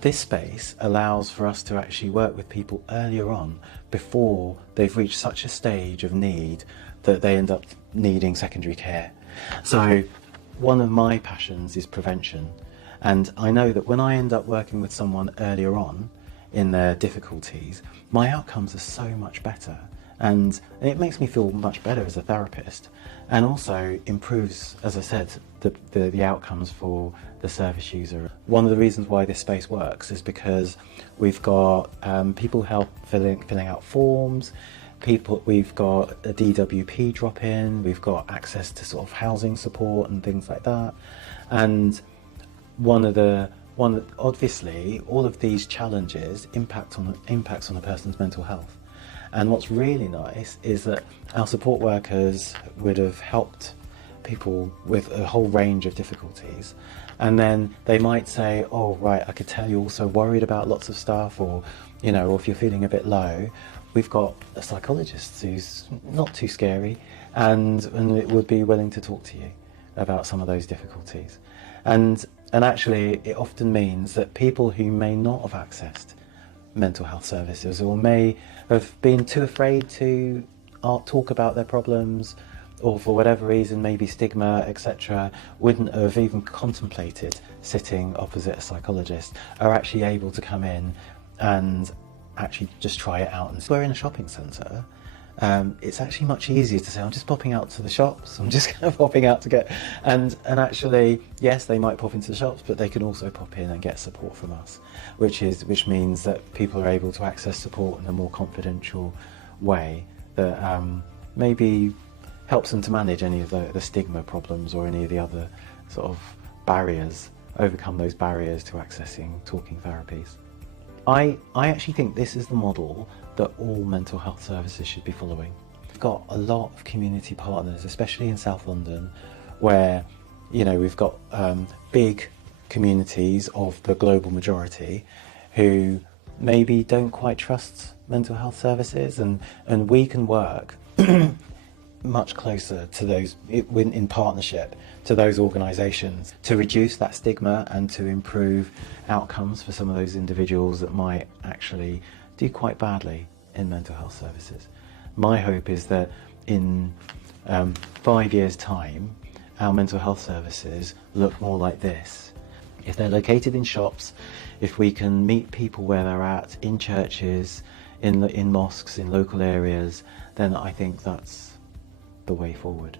This space allows for us to actually work with people earlier on, before they've reached such a stage of need that they end up needing secondary care. So one of my passions is prevention, and I know that when I end up working with someone earlier on in their difficulties, my outcomes are so much better, and it makes me feel much better as a therapist, and also improves, as I said, the outcomes for the service user. One of the reasons why this space works is because we've got people help filling out forms, we've got a DWP drop-in, we've got access to sort of housing support and things like that. And obviously all of these challenges impacts on a person's mental health. And what's really nice is that our support workers would have helped people with a whole range of difficulties, and then they might say, oh right, I could tell you're also worried about lots of stuff, or or if you're feeling a bit low, we've got a psychologist who's not too scary and it would be willing to talk to you about some of those difficulties. And actually it often means that people who may not have accessed mental health services, or may have been too afraid to talk about their problems, or for whatever reason, maybe stigma, etc., wouldn't have even contemplated sitting opposite a psychologist, are actually able to come in and actually just try it out. And we're in a shopping centre. It's actually much easier to say, I'm just popping out to the shops, I'm just popping out to get, and actually, yes, they might pop into the shops, but they can also pop in and get support from us, which means that people are able to access support in a more confidential way that maybe helps them to manage any of the stigma problems or any of the other sort of barriers, overcome those barriers to accessing talking therapies. I actually think this is the model that all mental health services should be following. We've got a lot of community partners, especially in South London, where we've got big communities of the global majority who maybe don't quite trust mental health services, and we can work much closer to those, in partnership to those organisations, to reduce that stigma and to improve outcomes for some of those individuals that might actually do quite badly in mental health services. My hope is that in 5 years' time, our mental health services look more like this. If they're located in shops, if we can meet people where they're at, in churches, in mosques, in local areas, then I think that's the way forward.